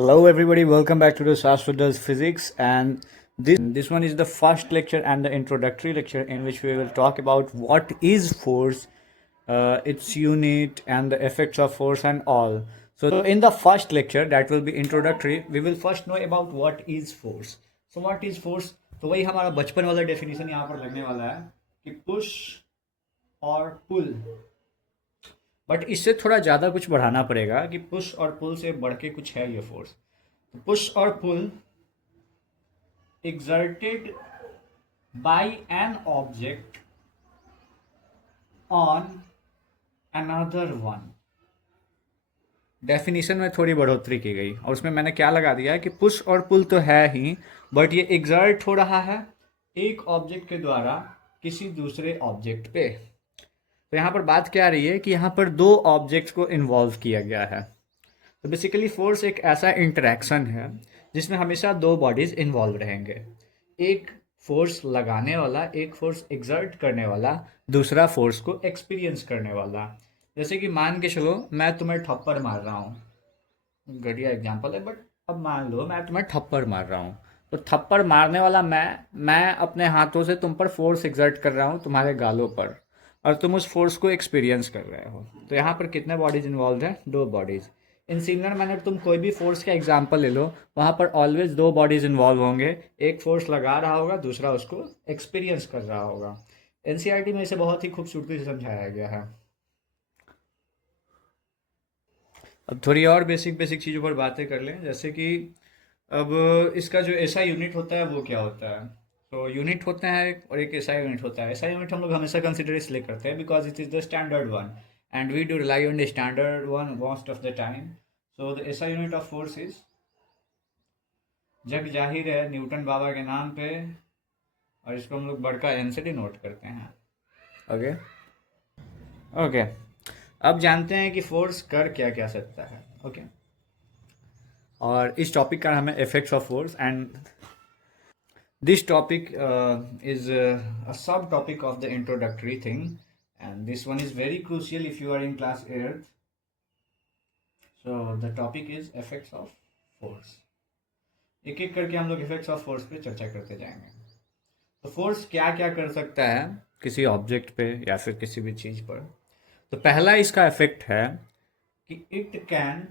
Hello, everybody. Welcome back to the Shastro Does Physics. And this one is the first lecture and the introductory lecture in which we will talk about what is force, its unit, and the effects of force and all. So, in the first lecture, that will be introductory, we will first know about what is force. So, what is force? तो वही हमारा बचपन वाला definition यहाँ पर लगने वाला है कि पुश और पुल, बट इससे थोड़ा ज़्यादा कुछ बढ़ाना पड़ेगा कि पुश और पुल से बढ़ के कुछ है ये फोर्स. पुश और पुल exerted by an object on another one. Definition में थोड़ी बढ़ोतरी की गई और उसमें मैंने क्या लगा दिया है कि पुश और पुल तो है ही, बट ये एग्जर्ट हो रहा है एक ऑब्जेक्ट के द्वारा किसी दूसरे ऑब्जेक्ट पे. तो यहाँ पर बात क्या आ रही है कि यहाँ पर दो ऑब्जेक्ट्स को इन्वॉल्व किया गया है. तो बेसिकली फोर्स एक ऐसा इंटरेक्शन है जिसमें हमेशा दो बॉडीज इन्वॉल्व रहेंगे. एक फोर्स लगाने वाला, एक फोर्स एग्जर्ट करने वाला, दूसरा फोर्स को एक्सपीरियंस करने वाला. जैसे कि मान के चलो मैं तुम्हें थप्पड़ मार रहा हूँ, घटिया एग्जांपल है, बट अब मान लो मैं तुम्हें थप्पड़ मार रहा हूँ. तो थप्पड़ मारने वाला मैं अपने हाथों से तुम पर फोर्स एग्जर्ट कर रहा हूँ तुम्हारे गालों पर, और तुम उस फोर्स को एक्सपीरियंस कर रहे हो. तो यहाँ पर कितने बॉडीज इन्वॉल्व हैं? दो बॉडीज. इन सिमिलर मैनर तुम कोई भी फोर्स का एग्जांपल ले लो, वहाँ पर ऑलवेज दो बॉडीज इन्वॉल्व होंगे. एक फोर्स लगा रहा होगा, दूसरा उसको एक्सपीरियंस कर रहा होगा. एनसीईआरटी में इसे बहुत ही खूबसूरती से समझाया गया है. अब थोड़ी और बेसिक बेसिक चीज़ों पर बातें कर लें, जैसे कि अब इसका जो एसआई यूनिट होता है वो क्या होता है. तो यूनिट होते हैं और एक एसआई यूनिट होता है. एसआई यूनिट हम लोग हमेशा कंसिडर इसलिए करते हैं because it is the standard one and we do rely on the standard one most of the time. So the SI unit of force is, जग जाहिर है न्यूटन बाबा के नाम पे, और इसको हम लोग बड़का एन से डिनोट करते हैं. Okay okay. अब जानते हैं कि फोर्स कर क्या क्या सकता है. ओके. और इस टॉपिक का नाम है effects of force, and this topic is a subtopic of the introductory thing, and this one is very crucial if you are in class 8th. So the topic is effects of force. एक एक करके हम लोग effects of force पे चर्चा करते जाएंगे. तो फोर्स क्या क्या कर सकता है किसी ऑब्जेक्ट पे या फिर किसी भी चीज पर. तो पहला इसका इफेक्ट है कि it can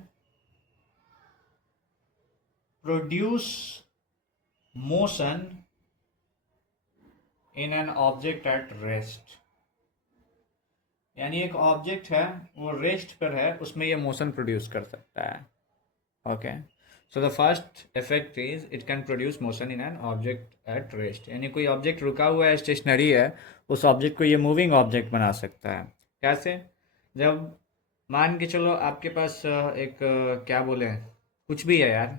produce motion in an object at rest. यानी एक ऑब्जेक्ट है वो रेस्ट पर है, उसमें ये मोशन प्रोड्यूस कर सकता है. Okay. So the first effect is it can produce motion in an object at rest. यानी कोई ऑब्जेक्ट रुका हुआ है, स्टेशनरी है, उस ऑब्जेक्ट को ये मूविंग ऑब्जेक्ट बना सकता है. कैसे? जब मान के चलो आपके पास एक क्या बोले, कुछ भी है यार,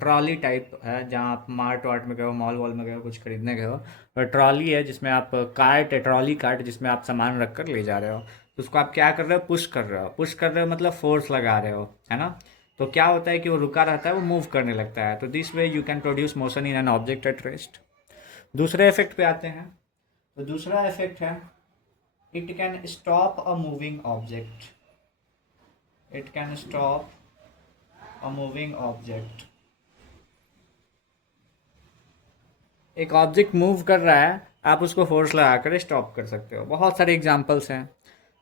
ट्रॉली टाइप है, जहाँ आप मार्ट वार्ट में गए हो, मॉल वॉल में गए हो, कुछ खरीदने गए हो, और ट्रॉली है जिसमें आप कार्ट है, ट्रॉली कार्ट जिसमें आप सामान रख कर ले जा रहे हो. तो उसको आप क्या कर रहे हो? पुश कर रहे हो. पुश कर रहे हो मतलब फोर्स लगा रहे हो, है ना. तो क्या होता है कि वो रुका रहता है, वो मूव करने लगता है. तो this way you can produce motion in an object at rest. दूसरे इफेक्ट पे आते हैं. तो दूसरा इफेक्ट है it can stop a moving object. It can stop a moving object. एक ऑब्जेक्ट मूव कर रहा है, आप उसको फोर्स लगाकर स्टॉप कर सकते हो. बहुत सारे एग्जांपल्स हैं.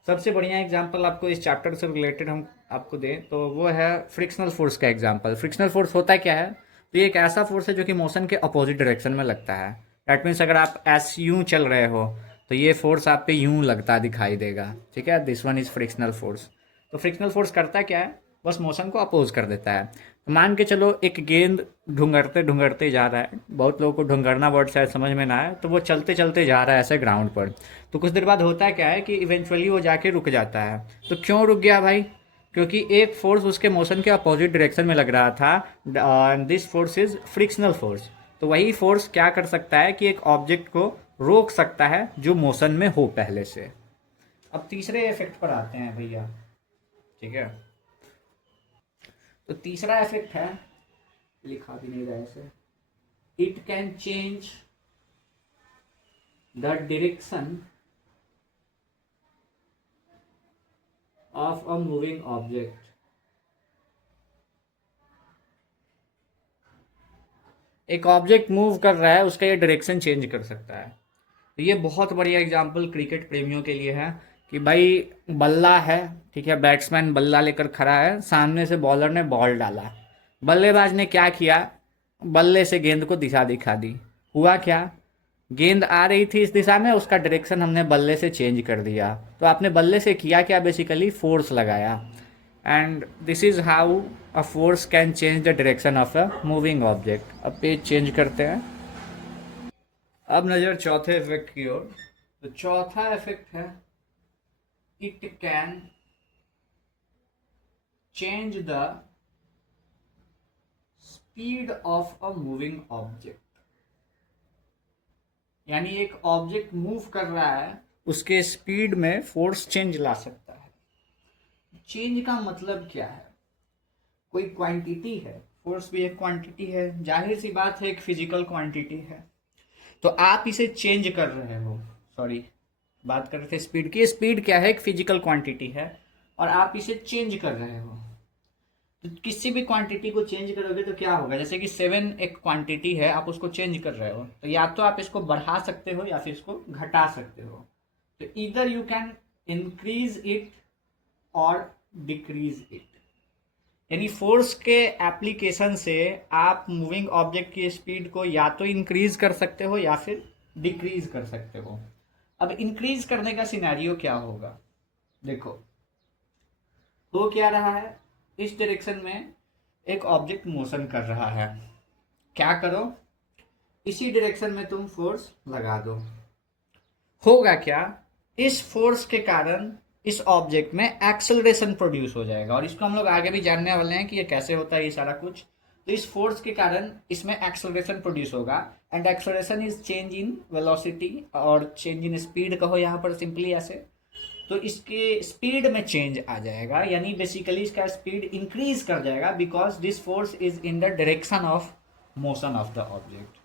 सबसे बढ़िया एग्जांपल आपको इस चैप्टर से रिलेटेड हम आपको दें तो वो है फ्रिक्शनल फोर्स का एग्जांपल. फ्रिक्शनल फोर्स होता है क्या है? तो ये एक ऐसा फोर्स है जो कि मोशन के अपोजिट डायरेक्शन में लगता है. दैट मीन्स अगर आप ऐसे यूं चल रहे हो तो ये फोर्स आप पे यूं लगता दिखाई देगा. ठीक है, this one is frictional force. तो फ्रिक्शनल फोर्स करता क्या है? बस मोशन को अपोज कर देता है. तो मान के चलो एक गेंद ढूंढते ढूंढते जा रहा है. बहुत लोगों को ढूंढना वर्ड शायद समझ में ना आए, तो वो चलते चलते जा रहा है ऐसे ग्राउंड पर. तो कुछ देर बाद होता है क्या है कि इवेंचुअली वो जाके रुक जाता है. तो क्यों रुक गया भाई? क्योंकि एक फोर्स उसके मोशन के अपोजिट डायरेक्शन में लग रहा था. This force is frictional force. तो वही फोर्स क्या कर सकता है कि एक ऑब्जेक्ट को रोक सकता है जो मोशन में हो पहले से. अब तीसरे इफेक्ट पर आते हैं भैया. ठीक है. तो तीसरा इफेक्ट है, लिखा भी नहीं रहा ऐसे, it can change the direction of a moving object. एक ऑब्जेक्ट मूव कर रहा है, उसका ये डायरेक्शन चेंज कर सकता है। तो ये बहुत बढ़िया एग्जांपल क्रिकेट प्रेमियों के लिए है कि भाई बल्ला है, ठीक है, बैट्समैन बल्ला लेकर खड़ा है, सामने से बॉलर ने बॉल डाला, बल्लेबाज ने क्या किया, बल्ले से गेंद को दिशा दिखा दी। हुआ क्या, गेंद आ रही थी इस दिशा में, उसका डायरेक्शन हमने बल्ले से चेंज कर दिया। तो आपने बल्ले से किया क्या, बेसिकली फोर्स लगाया। And this is how a force can change the direction of a moving object. अब पेज चेंज करते हैं। अब नजर चौथे इफेक्ट की ओर। तो चौथा इफेक्ट है it can change the speed of a moving object. यानी एक ऑब्जेक्ट मूव कर रहा है, उसके स्पीड में फोर्स चेंज ला सकता है। चेंज का मतलब क्या है, कोई क्वांटिटी है, फोर्स भी एक क्वांटिटी है, जाहिर सी बात है एक फिजिकल क्वांटिटी है, तो आप इसे चेंज कर रहे हो। सॉरी, बात कर रहे थे स्पीड की। स्पीड क्या है, एक फिजिकल क्वांटिटी है और आप इसे चेंज कर रहे हो। तो किसी भी क्वांटिटी को चेंज करोगे तो क्या होगा, जैसे कि 7 एक क्वांटिटी है, आप उसको चेंज कर रहे हो, तो या तो आप इसको बढ़ा सकते हो या फिर इसको घटा सकते हो। तो इधर यू कैन इंक्रीज इट और डिक्रीज इट। यानी फोर्स के एप्लीकेशन से आप मूविंग ऑब्जेक्ट की स्पीड को या तो इंक्रीज कर सकते हो या फिर डिक्रीज कर सकते हो। अब इंक्रीज करने का सिनेरियो क्या होगा, देखो हो क्या रहा है, इस डायरेक्शन में एक ऑब्जेक्ट मोशन कर रहा है, क्या करो, इसी डायरेक्शन में तुम फोर्स लगा दो। होगा क्या, इस फोर्स के कारण इस ऑब्जेक्ट में एक्सेलरेशन प्रोड्यूस हो जाएगा, और इसको हम लोग आगे भी जानने वाले हैं कि ये कैसे होता है ये सारा कुछ। तो इस फोर्स के कारण इसमें एक्सेलरेशन प्रोड्यूस होगा, and acceleration is change in velocity और चेंज इन स्पीड कहो यहाँ पर सिंपली ऐसे। तो इसके स्पीड में चेंज आ जाएगा, यानी बेसिकली इसका स्पीड इंक्रीज कर जाएगा, because this force is in the direction of motion of the object.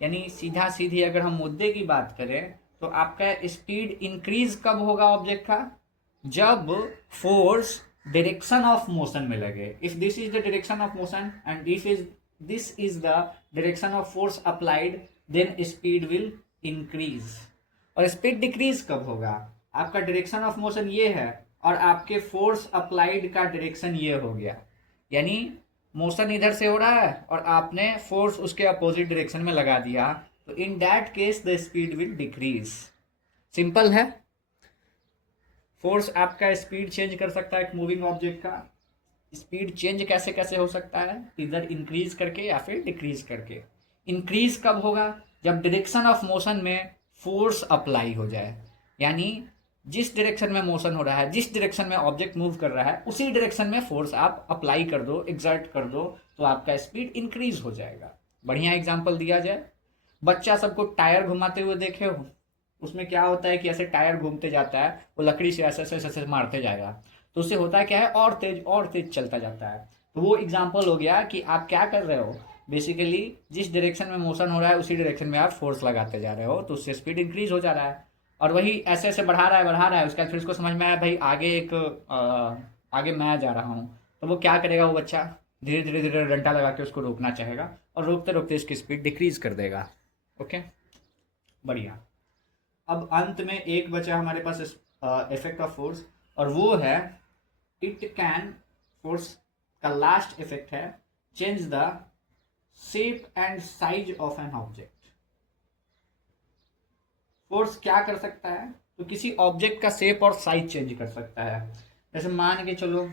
यानी सीधा सीधी अगर हम मुद्दे की बात करें तो आपका स्पीड इंक्रीज कब होगा ऑब्जेक्ट का, जब फोर्स डायरेक्शन ऑफ मोशन में लगे। If this is the direction of motion and if is this is the direction of force applied, then speed will increase. और स्पीड डिक्रीज कब होगा, आपका डायरेक्शन ऑफ मोशन ये है और आपके फोर्स अप्लाइड का डायरेक्शन ये हो गया, यानी मोशन इधर से हो रहा है और आपने फोर्स उसके अपोजिट डायरेक्शन में लगा दिया, तो in that case the speed will decrease. Simple है, फोर्स आपका स्पीड चेंज कर सकता है एक मूविंग ऑब्जेक्ट का। स्पीड चेंज कैसे कैसे हो सकता है, इधर इंक्रीज करके या फिर डिक्रीज करके। इंक्रीज कब होगा, जब डायरेक्शन ऑफ मोशन में फोर्स अप्लाई हो जाए, यानी जिस डायरेक्शन में मोशन हो रहा है, जिस डायरेक्शन में ऑब्जेक्ट मूव कर रहा है, उसी डायरेक्शन में फोर्स आप अप्लाई कर दो, एक्सर्ट कर दो, तो आपका स्पीड इंक्रीज हो जाएगा। बढ़िया एग्जांपल दिया जाए, बच्चा सबको टायर घुमाते हुए देखे हो, उसमें क्या होता है कि ऐसे टायर घूमते जाता है, वो लकड़ी से ऐसे ऐसे ऐसे मारते जाएगा, तो उससे होता है क्या है, और तेज चलता जाता है। तो वो एग्जाम्पल हो गया कि आप क्या कर रहे हो, बेसिकली जिस डायरेक्शन में मोशन हो रहा है उसी डायरेक्शन में आप फोर्स लगाते जा रहे हो, तो उससे स्पीड इंक्रीज हो जा रहा है। और वही ऐसे ऐसे बढ़ा रहा है, उसके बाद फिर उसको समझ में आया भाई आगे आगे मैं जा रहा हूँ, तो वो क्या करेगा, वो बच्चा धीरे धीरे धीरे डंडा लगा के उसको रोकना चाहेगा, और रोकते रोकते इसकी स्पीड डिक्रीज कर देगा। ओके, बढ़िया। अब अंत में एक बचा हमारे पास इफेक्ट ऑफ फोर्स, और वो है इट कैन, फोर्स का लास्ट इफेक्ट है change the shape and size of an object. Force क्या कर सकता है, तो किसी ऑब्जेक्ट का शेप और साइज चेंज कर सकता है। जैसे मान के चलो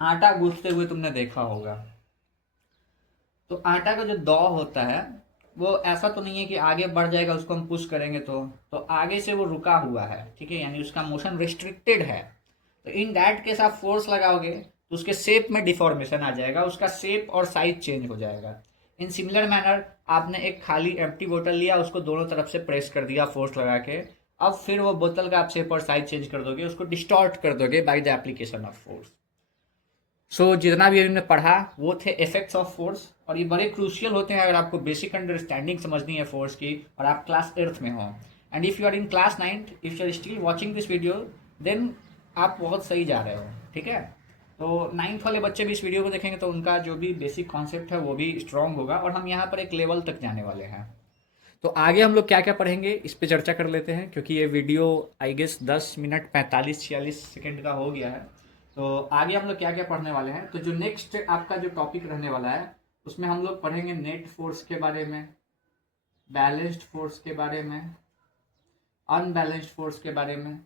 आटा गूंथते हुए तुमने देखा होगा, तो आटा का जो दौ होता है वो ऐसा तो नहीं है कि आगे बढ़ जाएगा, उसको हम पुश करेंगे तो आगे से वो रुका हुआ है, ठीक है, यानी उसका मोशन रिस्ट्रिक्टेड है। तो इन दैट केस आप फोर्स लगाओगे तो उसके शेप में डिफॉर्मेशन आ जाएगा, उसका शेप और साइज चेंज हो जाएगा। इन सिमिलर मैनर आपने एक खाली एम्प्टी बोतल लिया, उसको दोनों तरफ से प्रेस कर दिया फोर्स लगा के, अब फिर वो बोतल का आप शेप और साइज चेंज कर दोगे, उसको डिस्टॉर्ट कर दोगे by the application of force. So जितना भी हमने पढ़ा वो थे इफेक्ट्स ऑफ फोर्स, और ये बड़े क्रूशियल होते हैं अगर आपको बेसिक अंडरस्टैंडिंग समझनी है फोर्स की और आप क्लास 8th में हो। And if you are in class 9th, if you are still watching this video, then आप बहुत सही जा रहे हो, ठीक है। तो 9th वाले बच्चे भी इस वीडियो को देखेंगे तो उनका जो भी बेसिक कॉन्सेप्ट है वो भी स्ट्रांग होगा और हम यहाँ पर एक लेवल तक जाने वाले हैं। तो आगे हम लोग क्या क्या पढ़ेंगे इस पे चर्चा कर लेते हैं, क्योंकि ये video I guess 10 minute 45-46 second का हो गया है। तो आगे हम लोग क्या क्या पढ़ने वाले हैं, तो जो नेक्स्ट आपका जो टॉपिक रहने वाला है उसमें हम लोग पढ़ेंगे नेट फोर्स के बारे में, बैलेंस्ड फोर्स के बारे में, अनबैलेंस्ड फोर्स के बारे में,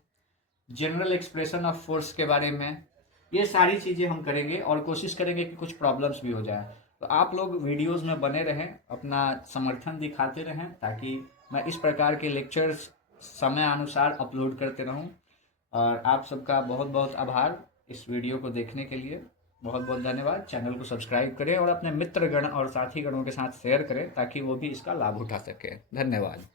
जनरल एक्सप्रेशन ऑफ फोर्स के बारे में। ये सारी चीज़ें हम करेंगे और कोशिश करेंगे कि कुछ प्रॉब्लम्स भी हो जाए। तो आप लोग वीडियोस में बने रहें, अपना समर्थन दिखाते रहें, ताकि मैं इस प्रकार के लेक्चर्स समय अनुसार अपलोड करते रहूं। और आप सबका बहुत बहुत आभार इस वीडियो को देखने के लिए। बहुत बहुत धन्यवाद। चैनल को सब्सक्राइब करें और अपने मित्रगण और साथीगणों के साथ शेयर करें ताकि वो भी इसका लाभ उठा सकें। धन्यवाद।